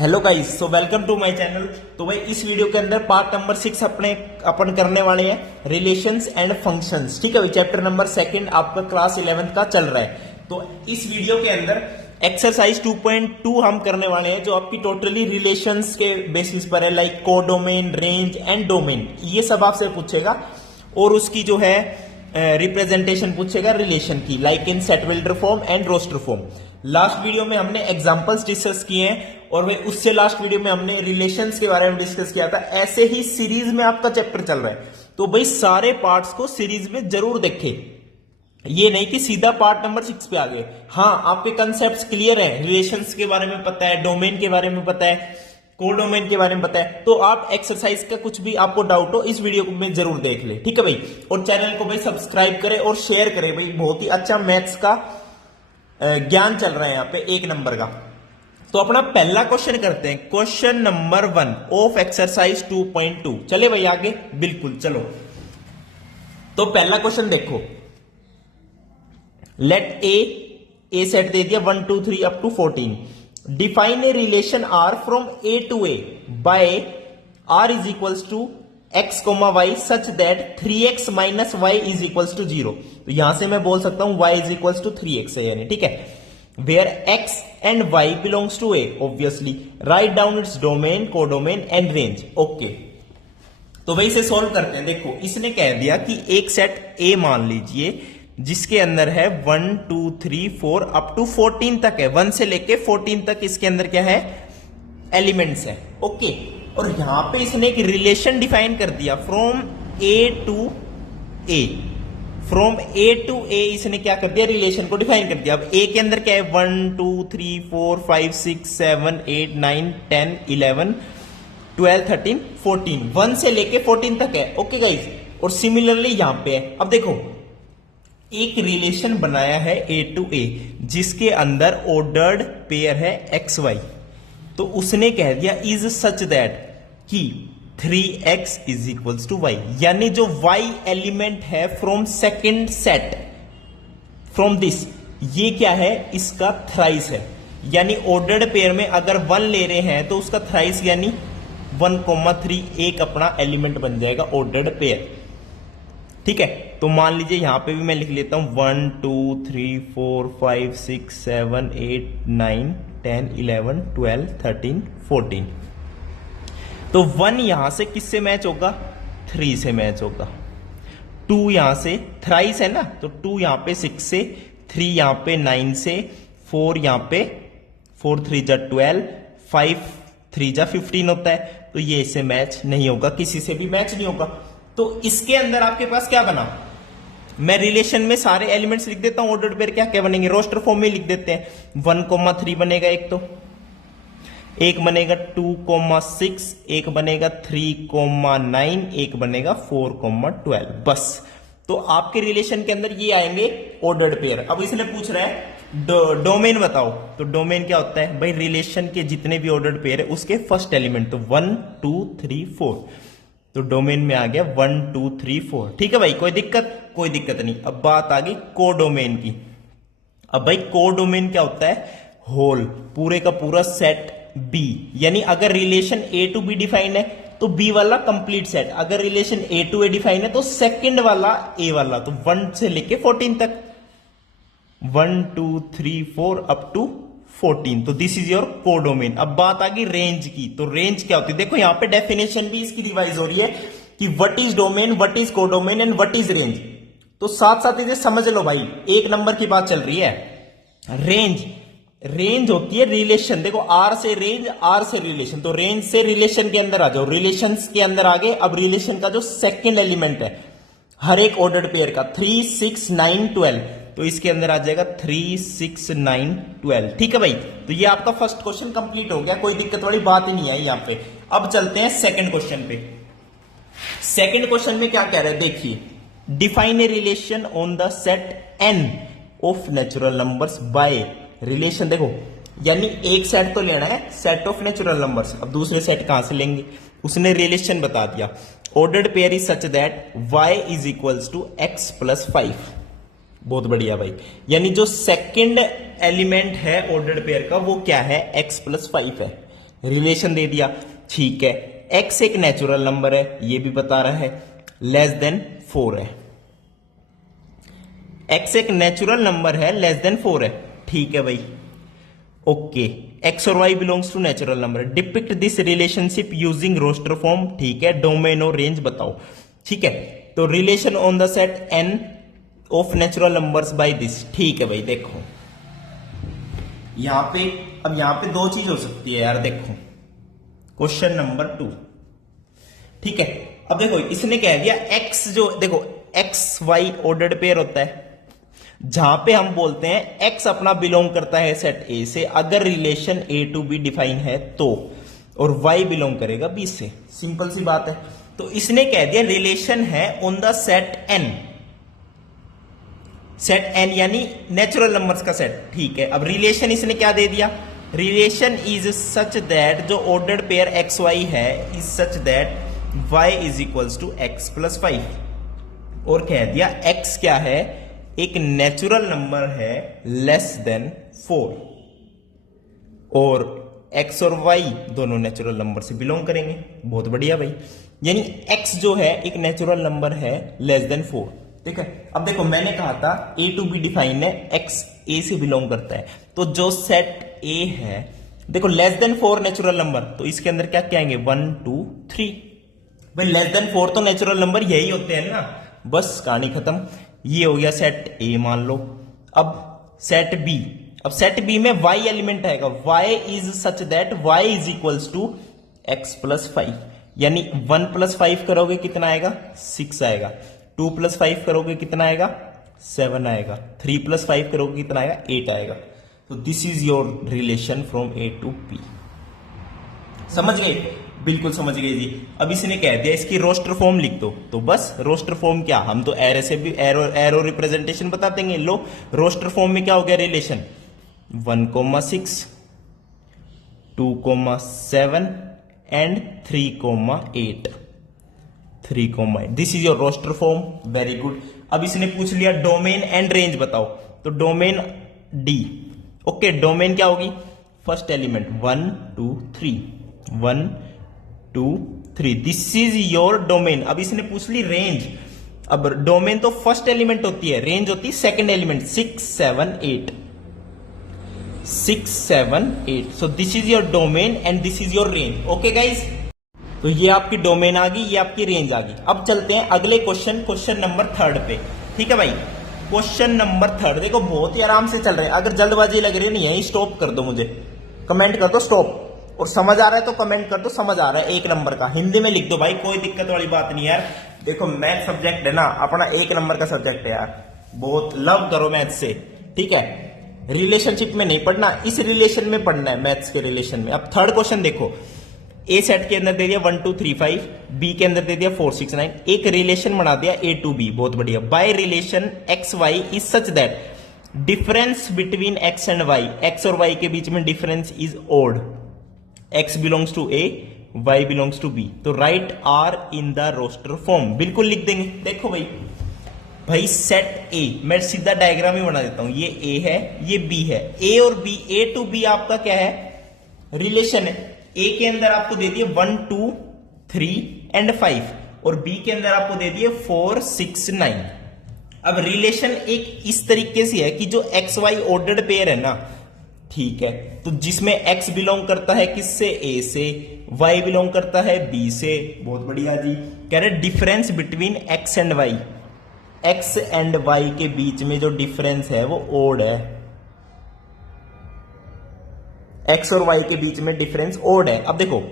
Hello guys, so welcome to my channel. तो भाई इस वीडियो के अंदर पार्ट नंबर 6 अपन करने वाले हैं रिलेशंस एंड फंक्शंस। ठीक है भाई, चैप्टर नंबर 2 आपका क्लास 11th का चल रहा है। तो इस वीडियो के अंदर एक्सरसाइज 2.2 हम करने वाले हैं, जो आपकी टोटली रिलेशंस के बेसिस पर है, like codomain, range and domain, ये सब आपसे पूछेगा। और उसकी जो है रिप्रेजेंटेशन पूछेगा रिलेशन की, like in set builder form and roster form. Last video में हमने एग्जांपल्स डिस्कस किए हैं, और वे उससे लास्ट वीडियो में हमने रिलेशंस के बारे में डिस्कस किया था। ऐसे ही सीरीज में आपका चैप्टर चल रहा है, तो भाई सारे पार्ट्स को सीरीज में जरूर देखें। ये नहीं कि सीधा पार्ट नंबर 6 पे आ गए। हाँ, आपके कंसेप्ट क्लियर है, रिलेशंस के बारे में पता है, डोमेन के बारे में पता है, कोडोमेन के बारे में पता है, तो आप एक्सरसाइज का कुछ भी आपको डाउट हो इस वीडियो में जरूर देख ले। ठीक है भाई, और चैनल को भाई सब्सक्राइब करें और शेयर करें। भाई बहुत ही अच्छा मैथ्स का ज्ञान चल रहा है यहाँ पे, 1 नंबर का। तो अपना पहला क्वेश्चन करते हैं, क्वेश्चन नंबर 1 ऑफ एक्सरसाइज 2.2। चले भाई आगे, बिल्कुल चलो। तो पहला क्वेश्चन देखो, लेट ए सेट दे दिया 1 2 3 up to 14। Define a relation R from A to A by R is equals to x comma y such that 3x minus y is equals to 0। तो यहां से मैं बोल सकता हूं y is equals to 3x है, यानी ठीक है। Where x and y belongs to A, obviously. Write down its domain, codomain and range. Okay. तो वही से सॉल्व करते हैं। देखो, इसने कह दिया कि एक सेट A मान लीजिए जिसके अंदर है 1 2 3 4 अप टू 14 तक है, 1 से लेके 14 तक इसके अंदर क्या है, एलिमेंट्स है। ओके, और यहां पे इसने एक रिलेशन डिफाइन कर दिया from A to A। From A to A इसने क्या कर दिया, रिलेशन को डिफाइन कर दिया। अब ए के अंदर क्या है, 1 2 3 4 5 6 7 8 9 10 11 12 13 14, 1 से लेके 14 तक है। ओके गाइस, और सिमिलरली यहां पे है। अब देखो, एक रिलेशन बनाया है ए टू ए जिसके अंदर ऑर्डर्ड पेयर है एक्स वाई। तो उसने कह दिया इज सच दैट कि 3x is equals to Y, यानी जो y एलिमेंट है from second set, from this, ये क्या है, इसका थ्राइस है। यानी ऑर्डर्ड पेयर में अगर 1 ले रहे हैं तो उसका थ्राइस यानी 1,3 एक अपना एलिमेंट बन जाएगा ऑर्डर्ड पेयर। ठीक है, तो मान लीजिए यहां पे भी मैं लिख लेता हूं 1 2 3 4 5 6 7 8 9 10 11 12 13 14। तो 1 यहां से किससे मैच होगा, 3 से मैच होगा। 2 यहां से थ्राइस है ना, तो 2 यहां पे 6 से, 3 यहां पे 9 से, 4 यहां पे 4 3 जा 12, 5 3 जा 15 होता है। तो ये इससे मैच नहीं होगा, किसी से भी मैच नहीं होगा। तो इसके अंदर आपके पास क्या बना, मैं रिलेशन में सारे एलिमेंट्स लिख देता हूं, ऑर्डर्ड पेयर क्या क्या बनेंगे, रोस्टर फॉर्म में लिख देते हैं। 1,3 बनेगा एक, तो एक बनेगा 2,6, एक बनेगा 3,9, एक बनेगा 4,12, बस। तो आपके रिलेशन के अंदर ये आएंगे ऑर्डर्ड पेयर। अब इसने पूछ रहा है डोमेन बताओ, तो डोमेन क्या होता है भाई, रिलेशन के जितने भी ऑर्डर्ड पेयर है उसके फर्स्ट एलिमेंट, तो 1 2 3 4। तो डोमेन में आ गया 1 2 3 4। ठीक है भाई, कोई दिक्कत नहीं। अब बात आ गई कोडोमेन की। अब भाई कोडोमेन क्या होता है, होल, पूरे का पूरा सेट बी, यानी अगर relation A to B define है तो बी वाला कंप्लीट सेट, अगर relation A to A define है तो सेकंड वाला ए वाला, तो 1 से लेके 14 तक, 1 2 3 4 अप टू 14। तो दिस इज योर कोडोमेन। अब बात आ गई रेंज की। तो रेंज क्या होती है, देखो यहां पे डेफिनेशन भी इसकी रिवाइज हो रही है कि what is domain, what is codomain and what is range. तो साथ साथ इसे समझ लो भाई, 1 नंबर की बात चल रही है। रेंज होती है रिलेशन। देखो, आर से रेंज, आर से रिलेशन, तो रेंज से रिलेशन के अंदर आ जाओ, रिलेशन के अंदर आ गए। अब रिलेशन का जो सेकंड एलिमेंट है हर एक ऑर्डर्ड पेयर का, 3 6 9 12, तो इसके अंदर आ जाएगा 3 6 9 12। ठीक है भाई, तो ये आपका फर्स्ट क्वेश्चन कंप्लीट हो गया, कोई दिक्कत वाली बात ही नहीं है यहां पे। अब चलते हैं सेकंड क्वेश्चन पे। सेकंड क्वेश्चन में क्या कह रहे हैं, देखिए, define a relation on the set N of natural numbers by relation. देखो, यानी एक सेट तो लेना है, सेट ऑफ नेचुरल नंबर्स। अब दूसरे सेट कहां से लेंगे, उसने रिलेशन बता दिया, ordered pair is such that y is equals to x plus 5। बहुत बढ़िया भाई, यानी जो सेकंड एलिमेंट है ऑर्डर्ड पेयर का वो क्या है, x प्लस 5 है। रिलेशन दे दिया, ठीक है। x एक नेचुरल नंबर है, ये भी बता रहा है, लेस देन 4 है। x एक नेचुरल नंबर है, लेस देन 4 है, ठीक है भाई, ओके। x और y belongs to natural number. Depict this relationship using roster form, ठीक है। डोमेन और रेंज बताओ, ठीक है। तो relation on the set n of natural numbers by this, ठीक है भाई। देखो यहां पे, अब यहां पे दो चीज हो सकती है यार, देखो क्वेश्चन नंबर 2, ठीक है। अब देखो इसने कह दिया x, जो देखो x y ऑर्डर्ड पेयर होता है, जहां पे हम बोलते हैं x अपना बिलोंग करता है सेट A से अगर relation A to B define है तो, और y बिलोंग करेगा B से, सिंपल सी बात है। तो इसने कह दिया रिलेशन है on the set n, set n यानी नेचुरल नंबर्स का सेट, ठीक है। अब रिलेशन इसने क्या दे दिया, रिलेशन इज सच दैट, जो ऑर्डर्ड पेयर एक्स वाई है, is such that y is equals to x plus 5, और कह दिया x क्या है, एक नेचुरल नंबर है लेस देन 4, और x और y दोनों नेचुरल नंबर से बिलोंग करेंगे। बहुत बढ़िया भाई, यानी x जो है एक नेचुरल नंबर है लेस देन 4, ठीक है। अब देखो मैंने कहा था A टू B डिफाइन है, x A से बिलोंग करता है, तो जो सेट A है, देखो लेस देन 4 नेचुरल नंबर, तो इसके अंदर क्या कहेंगे 1 2 3, भाई लेस देन 4 तो नेचुरल नंबर यही होते हैं ना, बस कहानी खत्म। ये हो गया सेट A मान लो। अब सेट B, अब सेट B में y एलिमेंट आएगा, y is such that y is equals to x plus 5, यानी 1 प्लस 5 करोगे कितना आएगा 6 आएगा, 2 प्लस 5 करोगे कितना आएगा 7 आएगा, 3 प्लस 5 करोगे कितना आएगा 8 आएगा। तो this is your relation from A to B। समझ गए, बिल्कुल समझ गए जी। अब इसने कह दिया इसकी रोस्टर फॉर्म लिख दो, तो बस रोस्टर फॉर्म क्या, हम तो एरो से भी एरो रिप्रेजेंटेशन बता देंगे। लो रोस्टर फॉर्म में क्या हो गया relation 1,6 2,7 and 3,8, 3,8, this is your roster form, very good. अब इसने पूछ लिया डोमेन एंड रेंज बताओ, तो डोमेन D, ओके। डोमेन क्या होगी, first element 1 2 3, 1 2 3, this is your domain. अब इसने पूछ ली रेंज, अब डोमेन तो फर्स्ट एलिमेंट होती है, रेंज होती है second element, 6 7 8, 6 7 8, so this is your domain and this is your range, okay guys. तो ये आपकी डोमेन आ गई, ये आपकी रेंज आ गई। अब चलते हैं अगले क्वेश्चन, क्वेश्चन नंबर 3 पे, ठीक है भाई। क्वेश्चन नंबर 3 देखो बहुत ही आराम से चल रहे हैं, अगर जल्दबाजी लग रही है ना यही स्टॉप कर दो, मुझे कमेंट कर दो स्टॉप, और समझ आ रहा है तो कमेंट कर दो समझ आ रहा है, 1 नंबर का हिंदी में लिख दो भाई, कोई दिक्कत वाली बात नहीं यार। देखो मैथ सब्जेक्ट है ना अपना, 1 नंबर का सब्जेक्ट है यार, बहुत लव करो मैथ से, ठीक है। रिलेशनशिप में नहीं पढ़ना, इस रिलेशन में पढ़ना है, मैथ्स के रिलेशन में। अब 3rd क्वेश्चन देखो, ए सेट के अंदर दे दिया 1 2 3 5, बी के अंदर दे दिया 4 6 9, एक रिलेशन बना दिया A टू B, बहुत बढ़िया। By relation x y is such that difference between x and y, x और y के बीच में difference is odd, x belongs to A, y belongs to B, तो write R in the roster form, बिल्कुल लिख देंगे। देखो भाई, भाई सेट A, मैं सीधा डायग्राम ही बना देता हूं, ये A है ये B है, A और B, A टू B आपका क्या है रिलेशन है। A के अंदर आपको दे दिए 1 2 3 एंड 5, और B के अंदर आपको दे दिए 4 6 9। अब रिलेशन एक इस तरीके से है कि जो एक्स वाई ऑर्डर्ड पेयर है ना, ठीक है, तो जिसमें x बिलोंग करता है किससे A से, y बिलोंग करता है B से, बहुत बढ़िया जी। कह रहे difference between x and y, x and y के बीच में जो डिफरेंस है वो ओड है, x और y के बीच में डिफरेंस ओड है। अब देखो,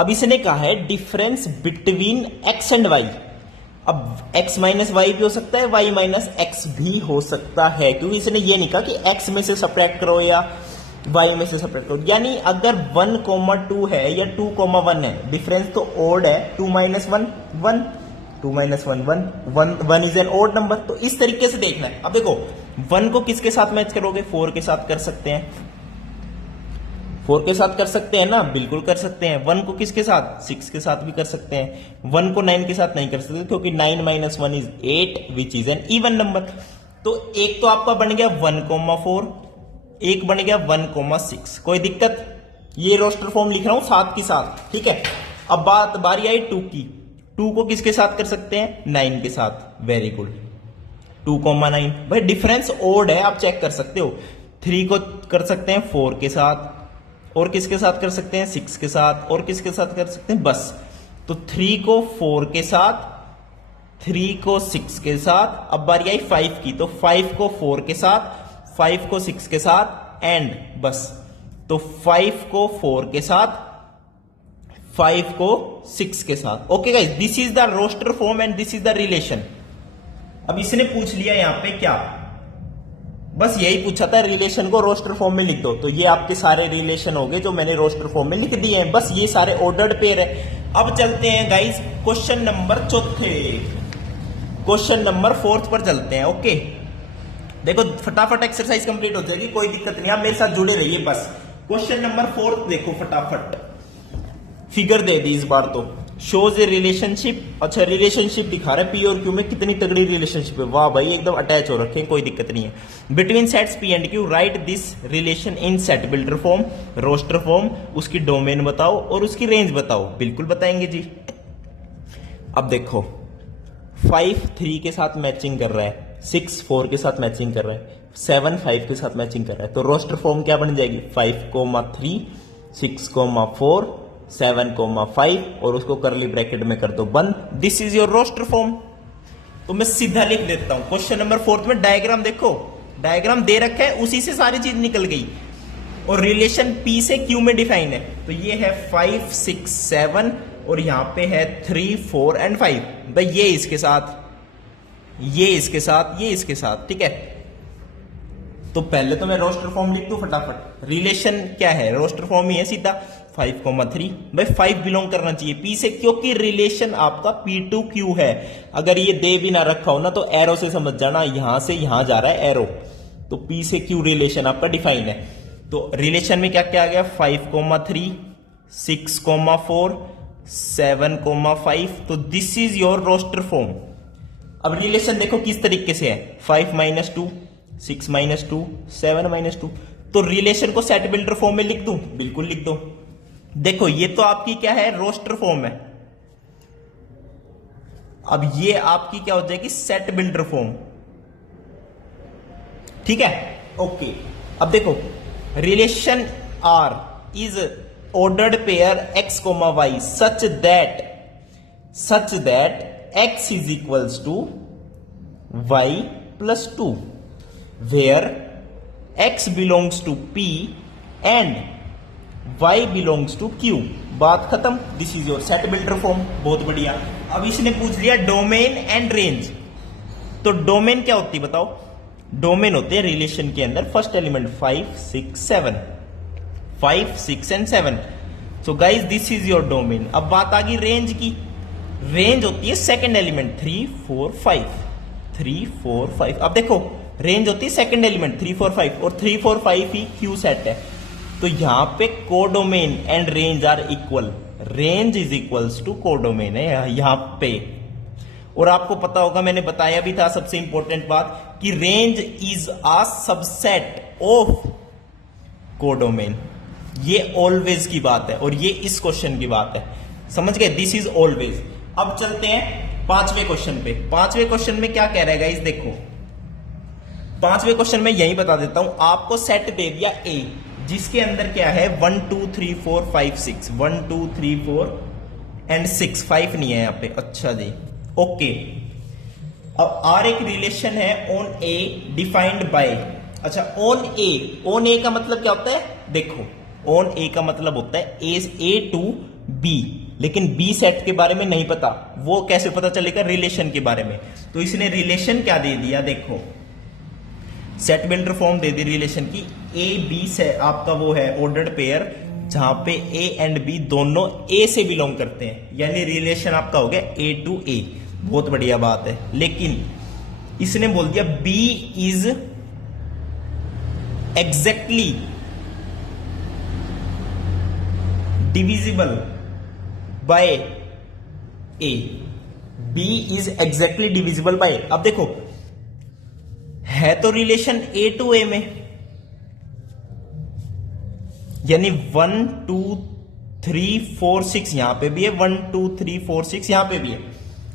अब इसने कहा है difference between x and y, अब x माइनस वाई भी हो सकता है, y माइनस एक्स भी हो सकता है, क्योंकि इसने ये नहीं कहा कि x में से सब्ट्रैक्ट करो या y में से सब्ट्रैक्ट करो। यानी अगर 1,2 है या 2,1 है, डिफरेंस तो ओड है, 2 minus 1 1, 2 minus 1 1, 1 is an odd number, तो इस तरीके से देखना है। अब देखो 1 को किसके साथ मैच करोगे, 4 के साथ कर सकते हैं, 4 के साथ कर सकते हैं ना, बिल्कुल कर सकते हैं। 1 को किसके साथ, 6 के साथ भी कर सकते हैं। 1 को 9 के साथ नहीं कर सकते, क्योंकि 9 minus 1 is 8 which is an even number. तो एक तो आपका बन गया 1,4, एक बन गया 1,6, कोई दिक्कत, ये रोस्टर फॉर्म लिख रहा हूं साथ की साथ, ठीक है। अब बारी आई 2 की। 2 को किसके साथ कर सकते हैं? 9 के साथ। Very good, 2,9। भाई डिफरेंस ओड है, आप चेक कर सकते हो। 3 को कर सकते हैं 4 के साथ, और किसके साथ कर सकते हैं? 6 के साथ, और किसके साथ कर सकते हैं? बस। तो 3 को 4 के साथ, 3 को 6 के साथ। अब बारी आई 5 की, तो 5 को 4 के साथ, 5 को 6 के साथ, एंड बस। तो 5 को 4 के साथ, 5 को 6 के साथ। Okay guys, this is the roster form and this is the relation. अब इसने पूछ लिया यहां पे क्या, बस यही पूछा था, रिलेशन को रोस्टर फॉर्म में लिख दो। तो ये आपके सारे रिलेशन हो गए जो मैंने रोस्टर फॉर्म में लिख दिए हैं, बस ये सारे ऑर्डर्ड पेयर है। अब चलते हैं guys question number 4, question number 4 पर चलते हैं। ओके, देखो फटाफट एक्सरसाइज कंप्लीट हो जाएगी, कोई दिक्कत नहीं, आप मेरे साथ जुड़े रहिए बस। क्वेश्चन नंबर 4 देखो फटाफट, फिगर दे दी इस बार तो। शोज ए रिलेशनशिप, अच्छा रिलेशनशिप दिखा रहा है पी और क्यू में, कितनी तगड़ी रिलेशनशिप है, वाह भाई एकदम अटैच हो रखे हैं, कोई दिक्कत नहीं है। Between sets P and Q write this relation in set builder form, roster form, उसकी डोमेन बताओ और उसकी रेंज बताओ। बिल्कुल बताएंगे जी। अब देखो 5 3 के साथ मैचिंग कर रहा है, 6 4 के साथ मैचिंग कर रहा है, 7 5 के साथ मैचिंग कर रहा है, तो रोस्टर फॉर्म क्या बन जाएगी? 5,3 6,4 7,5 और उसको करली ब्रैकेट में कर दो बंद। This is your roster form. तो मैं सीधा लिख देता हूं क्वेश्चन नंबर 4 में। डायग्राम देखो, डायग्राम दे रखा है, उसी से सारी चीज निकल गई। और रिलेशन पी से क्यू में डिफाइन है, तो ये है 5 6 7 और यहां पे है 3 4 एंड 5। भाई ये इसके साथ, ये इसके साथ, ये इसके साथ, ठीक है। तो पहले तो मैं रोस्टर फॉर्म लिख दूं फटाफट। रिलेशन क्या है? रोस्टर फॉर्म ही है सीधा, 5,3। भाई 5 बिलोंग करना चाहिए पी से, क्योंकि रिलेशन आपका P2Q है। अगर ये दे भी ना रखा हो ना, तो एरो से समझ जाना, यहां से यहां जा रहा है एरो, तो P से Q रिलेशन आपका डिफाइन है। तो रिलेशन में क्या क्या आ गया? 5,3 6,4 7,5। तो this is your roster form. अब रिलेशन देखो किस तरीके से है, 5 - 2 6 - 2 7 - 2। तो रिलेशन को सेट बिल्डर फॉर्म में लिख दूं? बिल्कुल लिख दो। देखो ये तो आपकी क्या है? रोस्टर फॉर्म है। अब ये आपकी क्या हो जाएगी? सेट बिल्डर फॉर्म, ठीक है। ओके, अब देखो relation R is ordered pair x, y such that x is equals to y plus 2 where x belongs to p and y belongs to q। बात खत्म। This is your set builder form. बहुत बढ़िया। अब इसने पूछ लिया domain and range. तो domain क्या होती है बताओ? डोमेन होते हैं रिलेशन के अंदर first element 5 6 7, 5 6 and 7। So guys this is your domain. अब बात आ गई रेंज की। रेंज होती है सेकंड एलिमेंट 3 4 5, 3 4 5। अब देखो रेंज होती है सेकंड एलिमेंट 3 4 5, और 3 4 5 ही क्यू सेट है। तो यहां पे codomain and range are equal. Range is equals to codomain है यहां पे। और आपको पता होगा, मैंने बताया भी था सबसे इंपॉर्टेंट बात, कि range is a subset of codomain. ये ऑलवेज की बात है, और ये इस क्वेश्चन की बात है। समझ गए? This is always. अब चलते हैं 5वें क्वेश्चन पे। 5वें क्वेश्चन में क्या कह रहा है गाइस? देखो 5वें क्वेश्चन में यही बता देता हूं। आपको सेट दे दिया ए, जिसके अंदर क्या है 1 2 3 4 5 6, 1 2 3 4 एंड 6, 5 नहीं है यहां पे। अच्छा जी, ओके। अब आर एक रिलेशन है ऑन ए डिफाइंड बाय, अच्छा ऑन ए का मतलब क्या होता है? देखो ऑन ए का मतलब होता है ए टू बी, लेकिन बी सेट के बारे में नहीं पता। वो कैसे पता चलेगा? रिलेशन के बारे में। तो इसने रिलेशन क्या दे दिया? देखो सेट बिल्डर फॉर्म दे दी रिलेशन की। ए बी से आपका वो है ऑर्डर्ड पेयर, जहां पे ए एंड बी दोनों ए से बिलोंग करते हैं, यानी रिलेशन आपका हो गया ए टू ए। बहुत बढ़िया बात है। लेकिन इसने बोल दिया b is exactly divisible by a. B is exactly divisible by. अब देखो है तो रिलेशन ए टू ए में, यानी 1 2 3 4 6 यहां पे भी है, 1 2 3 4 6 यहां पे भी है।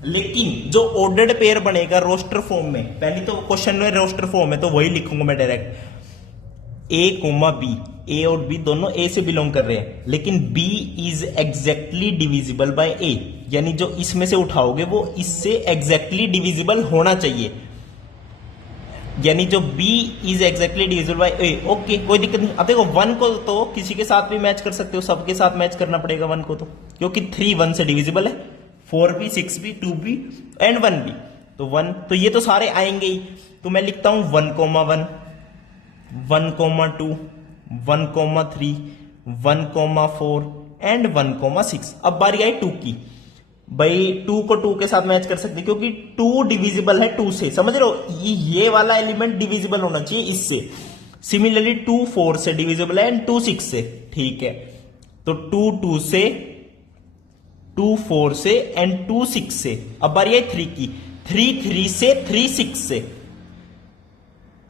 लेकिन जो ऑर्डर्ड पेयर बनेगा रोस्टर फॉर्म में, पहली तो क्वेश्चन में रोस्टर फॉर्म है तो वही लिखूंगा मैं डायरेक्ट, ए कोमा बी, ए और बी दोनों ए से बिलोंग कर रहे हैं, लेकिन B is exactly divisible by A, यानी जो इसमें से उठाओगे वो इससे एग्जैक्टली डिविजिबल होना चाहिए, यानी जो B is exactly divisible bye A। Okay, कोई दिक्कत नहीं। अब देखो 1 को तो किसी के साथ भी मैच कर सकते हो, सबके साथ मैच करना पड़ेगा 1 को तो, क्योंकि 3 1 से डिविजिबल है, 4 भी 6 भी 2 भी एंड 1 भी, तो 1 तो ये तो सारे आएंगे ही। तो मैं लिखता हूं 1 1 1 2 1 3 1 4 एंड 1 6। अब बारी आई 2 की। भाई 2 को 2 के साथ मैच कर सकते क्योंकि 2 डिविजिबल है 2 से, समझ रहे हो, ये वाला एलिमेंट डिविजिबल होना चाहिए इससे। सिमिलरली 2 4 से डिविजिबल है एंड 2 6 से, ठीक है। तो 2 2 से, 2 4 से एंड 2 6 से। अब बारी है 3 की, 3 3 से, 3 6 से,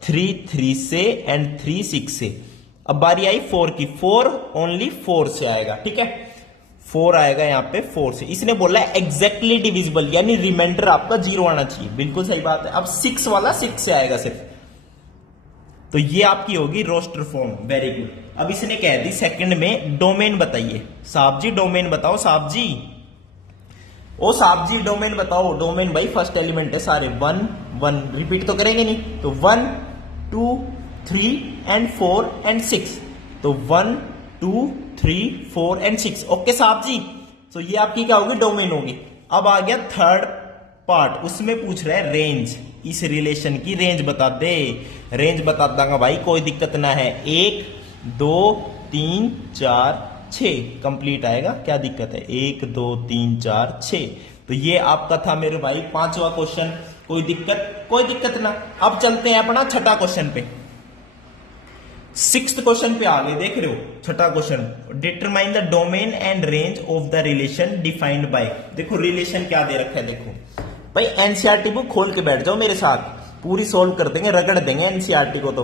3 3 से एंड 3 6 से। अब बारी आई 4 की, 4 ओनली 4 से आएगा, ठीक है, 4 आएगा यहां पे 4 से। इसने बोला है एग्जैक्टली डिविजिबल, यानी रिमाइंडर आपका 0 आना चाहिए, बिल्कुल सही बात है। अब 6 वाला 6 से आएगा सिर्फ, तो ये आपकी होगी रोस्टर फॉर्म, वेरी गुड। अब इसने कह दी सेकंड में डोमेन बताइए, साहब जी डोमेन बताओ, साहब जी, ओ साहब जी डोमेन बताओ। डोमेन भाई फर्स्ट एलिमेंट है सारे, 1 1 रिपीट तो करेंगे नहीं, तो 1 2 3 एंड 4 एंड 6, तो 1 2 3 4 एंड 6। ओके साहब जी, तो ये आपकी क्या होगी, डोमेन होगी। अब आ गया थर्ड पार्ट, उसमें पूछ रहा है रेंज, इस रिलेशन की रेंज बता दे। रेंज बता दूंगा भाई, कोई दिक्कत ना है, 1 2 3 4 6 कंप्लीट आएगा, क्या दिक्कत है, 1 2 3 4 6। तो ये आपका था मेरे भाई 5वां क्वेश्चन, कोई दिक्कत ना। अब चलते हैं अपना छठा क्वेश्चन पे, 6th क्वेश्चन पे आ गए, देख रहे हो, छठा question, determine the domain and range of the relation defined by. देखो रिलेशन क्या दे रखा है, देखो भाई एनसीईआरटी बुक खोल के बैठ जाओ मेरे साथ, पूरी सोल्व कर देंगे, रगड़ देंगे एनसीईआरटी को, तो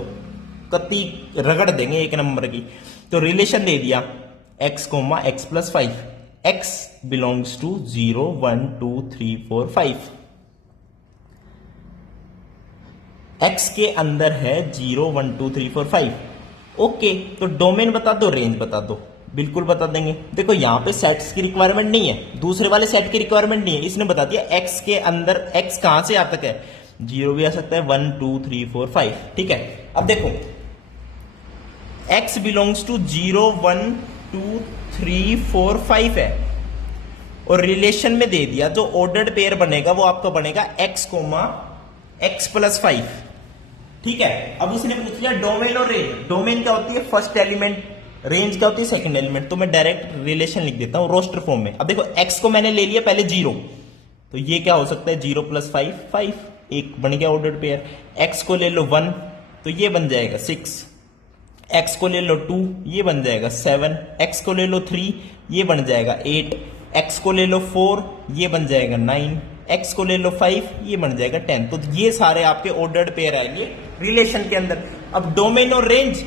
कत्ती रगड़ देंगे 1 नंबर की। तो रिलेशन दे दिया x, x + 5, x belongs to 0 1 2 3 4 5, x के अंदर है 0 1 2 3 4 5। ओके, तो डोमेन बता दो, रेंज बता दो, बिल्कुल बता देंगे। देखो यहां पे सेट्स की रिक्वायरमेंट नहीं है, दूसरे वाले सेट की रिक्वायरमेंट नहीं है, इसने बता दिया x के अंदर, x कहां से यहां तक है, 0 भी आ सकता है, 1 2 3 4 5, ठीक है। अब देखो x बिलोंग्स टू 0 1 2 3 4 5 है, और रिलेशन में दे दिया जो ऑर्डर्ड पेयर बनेगा वो आपका बनेगा x, x + 5, ठीक है। अब उसने पूछ लिया डोमेन और रेंज। डोमेन क्या होती है, फर्स्ट एलिमेंट, रेंज क्या होती है, सेकंड एलिमेंट। तो मैं डायरेक्ट रिलेशन लिख देता हूं रोस्टर फॉर्म में। अब देखो x को मैंने ले लिया पहले 0, तो ये क्या हो सकता है, 0 + 5 5, एक बन गया ऑर्डर्ड पेयर। x को ले लो 1, तो ये बन जाएगा 6, x को ले लो 2, ये बन जाएगा 7, x को ले लो 3, ये बन जाएगा 8, x को ले लो 4, ये बन जाएगा 9, x को ले लो 5, ये बन जाएगा 10। तो ये सारे आपके ऑर्डर्ड पेयर आएंगे रिलेशन के अंदर। अब डोमेन और रेंज,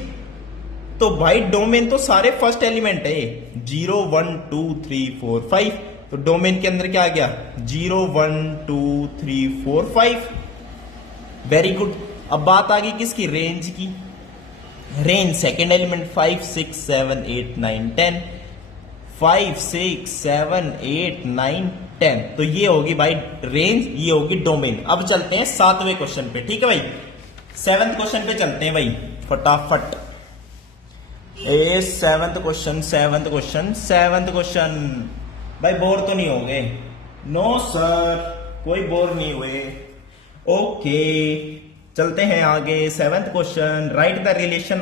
तो भाई डोमेन तो सारे फर्स्ट एलिमेंट है, 0 1 2 3 4 5, तो डोमेन के अंदर क्या आ गया, 0 1 2 3 4 5, वेरी गुड। अब बात आ गई किसकी, रेंज की। रेंज सेकेंड एलिमेंट 5 6 7 8 9 10, 5 6 7 8 9 10, तो ये होगी भाई रेंज, ये होगी डोमेन। अब चलते हैं 7वें क्वेश्चन पे, ठीक है भाई, 7th क्वेश्चन पे चलते हैं भाई फटाफट। 7th क्वेश्चन भाई, बोर तो नहीं हो गए, नो सर, कोई बोर नहीं हुए। ओके, चलते हैं आगे। 7th question, write the relation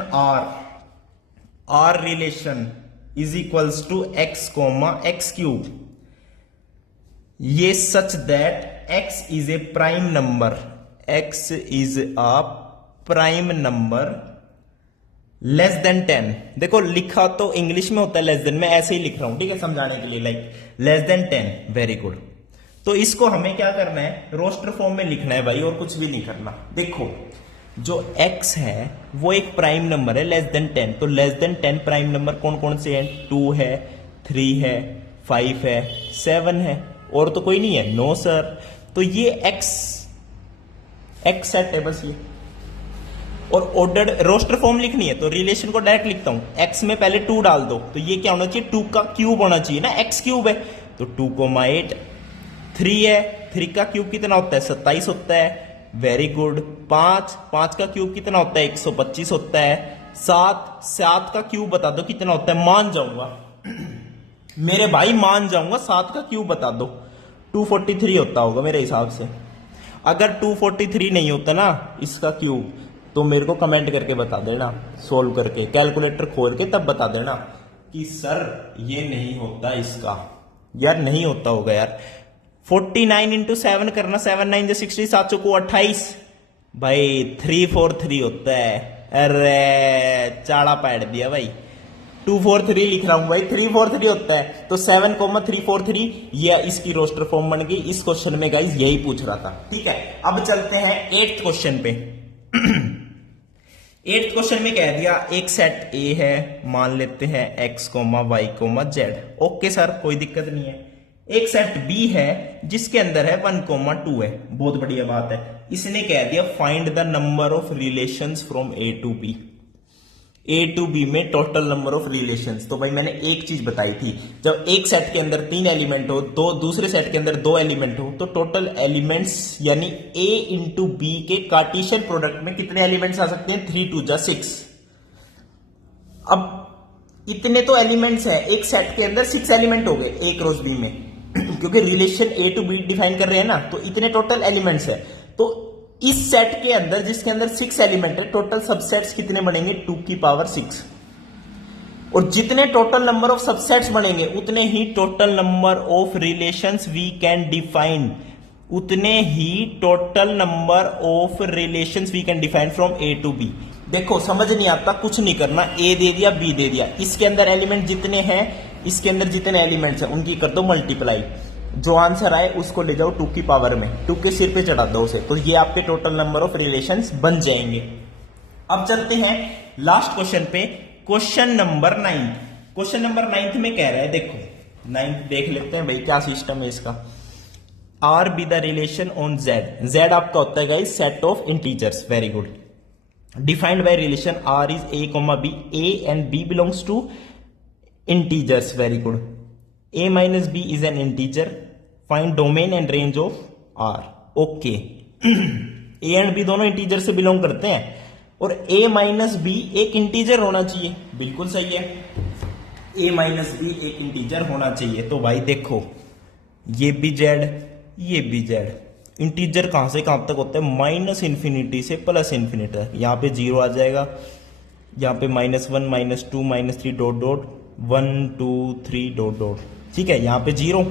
R relation is equals to x, x³, ये such that x is a prime number, x is a prime number less than 10। देखो लिखा तो इंग्लिश में होता है लेस देन, मैं ऐसे ही लिख रहा हूं, ठीक है, समझाने के लिए, like less than 10, very good. तो इसको हमें क्या करना है, रोस्टर फॉर्म में लिखना है भाई, और कुछ भी नहीं करना। देखो जो x है वो एक प्राइम नंबर है लेस देन 10, तो लेस देन 10 प्राइम नंबर कौन कौन से हैं? 2 है, 3 है, 5 है, 7 है, और तो कोई नहीं है? No sir. तो ये x सेट है बस ये, और ऑर्डर्ड रोस्टर फॉर्म लिखनी है तो रिलेशन को डायरेक्ट लिखता हूं, x में पहले 2 डाल दो तो ये क्या होना चाहिए? 2 का क्यूब होना चाहिए ना, x क्यूब है तो 2,8। 3 है, 3 का क्यूब कितना होता है? 27 होता है, वेरी गुड। 5 का क्यूब कितना होता है? 125 होता है। 7 का क्यूब बता दो कितना होता है? मान जाऊंगा मेरे भाई, मान जाऊंगा, 7 का क्यूब बता दो। 243 होता होगा मेरे हिसाब से। अगर 243 नहीं होता ना इसका क्यूब तो मेरे को कमेंट करके बता देना, सोल्व करके कैलकुलेटर खोल के तब बता देना कि सर ये नहीं होता इसका। यार नहीं होता होगा यार। 49 इंटू 7 करना, 7 9 60, 7 को 28 भाई, 343 होता है। अरे चाड़ा पैड दिया भाई, 243 लिख रहा हूं भाई, 343 होता है। तो 7,343 ये इसकी रोस्टर फॉर्म बन गई। इस क्वेश्चन में गाइस यही पूछ रहा था। ठीक है, अब चलते हैं 8th क्वेश्चन पे। 8th क्वेश्चन में कह दिया एक सेट ए है, मान लेते हैं x, y, z। Okay sir, कोई दिक्कत नहीं है। एक सेट बी है जिसके अंदर है 1, 2 है, बहुत बढ़िया बात है। इसने कह दिया find the number of relations from A to b. A to b में टोटल नंबर ऑफ रिलेशंस। तो भाई मैंने एक चीज बताई थी, जब एक सेट के अंदर 3 एलिमेंट हो, दो दूसरे सेट के अंदर 2 एलिमेंट हो, तो टोटल एलिमेंट्स यानी ए इंटू बी के कार्टेशियन प्रोडक्ट में कितने एलिमेंट्स आ सकते हैं? 3 2 6। अब इतने तो एलिमेंट्स हैं एक सेट के अंदर, 6 एलिमेंट हो गए एक रोज बी में क्योंकि relation A to B define कर रहे हैं ना, तो इतने टोटल एलिमेंट्स है। तो इस सेट के अंदर जिसके अंदर 6 एलिमेंट है, टोटल सबसेट्स कितने बनेंगे? 2 की पावर 6। और जितने टोटल नंबर ऑफ सबसेट्स बनेंगे उतने ही total number of relations we can define, उतने ही total number of relations we can define from A to B. देखो समझ नहीं आता, कुछ नहीं करना, ए दे दिया, बी दे दिया, इसके अंदर एलिमेंट जितने हैं, इसके अंदर जितने एलिमेंट्स हैं उनकी कर दो मल्टीप्लाई, जो आंसर आए उसको ले जाओ 2 की पावर में, 2 के सिर पे चढ़ा दो उसे, तो ये आपके टोटल नंबर ऑफ रिलेशंस बन जाएंगे। अब चलते हैं लास्ट क्वेश्चन पे, क्वेश्चन नंबर 9। क्वेश्चन नंबर 9 में कह रहा है, देखो 9 देख लेते हैं भाई क्या सिस्टम है इसका। R be the relation on Z. Z आपका होता है guys set of integers, very good. Defined by relation R is a comma b, a and b belongs to integers, very good. a minus b is an integer, find domain and range of r। Okay, a and b दोनों integer से belong करते हैं और a minus b एक integer होना चाहिए, बिल्कुल सही है, a माइनस b एक इंटीजर होना चाहिए। तो भाई देखो ये भी z, ये भी z, इंटीजर कहां से कहां तक होता है? माइनस इन्फिनिटी से प्लस इन्फिनिटी तक। यहां पे 0 आ जाएगा, यहां पे -1 -2 -3 डॉट डॉट 1 2 3 डॉट डॉट, ठीक है। यहाँ पे 0,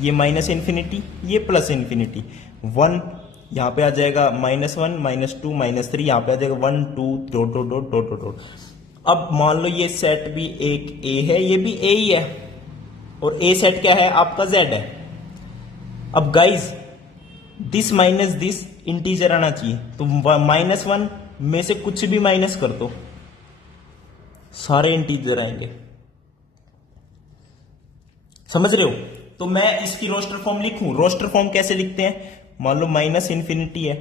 ये माइनस इन्फिनिटी, ये प्लस इन्फिनिटी, 1 यहाँ पे आ जाएगा -1 -2 -3, यहाँ पे आ जाएगा 1 2 dot dot dot dot dot. अब मान लो ये सेट भी एक ए है, ये भी ए ही है, और ए सेट क्या है आपका? जेड है। अब guys this minus this integer आना चाहिए, तो -1 में से कुछ भी माइनस कर दो, सारे इंटीजर आएंगे, समझ रहे हो? तो मैं इसकी रोस्टर फॉर्म लिखूं, रोस्टर फॉर्म कैसे लिखते हैं? मान लो माइनस इन्फिनिटी है,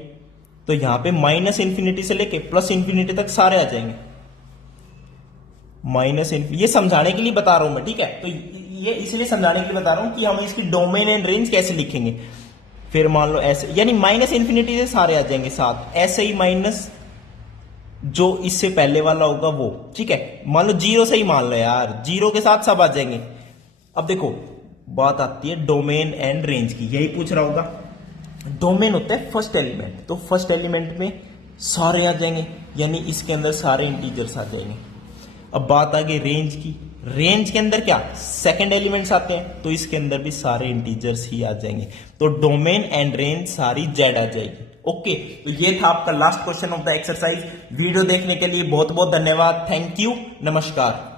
तो यहां पे माइनस इन्फिनिटी से लेके प्लस इन्फिनिटी तक सारे आ जाएंगे। माइनस इन्फिनिटी, ये समझाने के लिए बता रहा हूं मैं, ठीक है। तो ये इसलिए समझाने के लिए बता रहा हूं कि हम इसकी डोमेन एंड रेंज कैसे लिखेंगे। फिर मान लो ऐसे, यानी माइनस इन्फिनिटी से सारे आ जाएंगे साथ, ऐसे ही माइनस जो इससे पहले वाला होगा वो, ठीक है। मान लो 0 से ही मान लो यार, 0 के साथ सब आ जाएंगे। अब देखो बात आती है डोमेन एंड रेंज की, यही पूछ रहा होगा। डोमेन होता है फर्स्ट एलिमेंट, तो फर्स्ट एलिमेंट में सारे आ जाएंगे, यानी इसके अंदर सारे इंटीजर्स आ जाएंगे। अब बात आ गई रेंज की, रेंज के अंदर क्या सेकंड एलिमेंट्स आते हैं, तो इसके अंदर भी सारे इंटीजर्स ही आ जाएंगे। तो डोमेन एंड रेंज सारी जेड आ जाएगी। ओके, तो ये था आपका last question of the exercise. Video देखने के लिए बहुत बहुत धन्यवाद, थैंक यू, नमस्कार।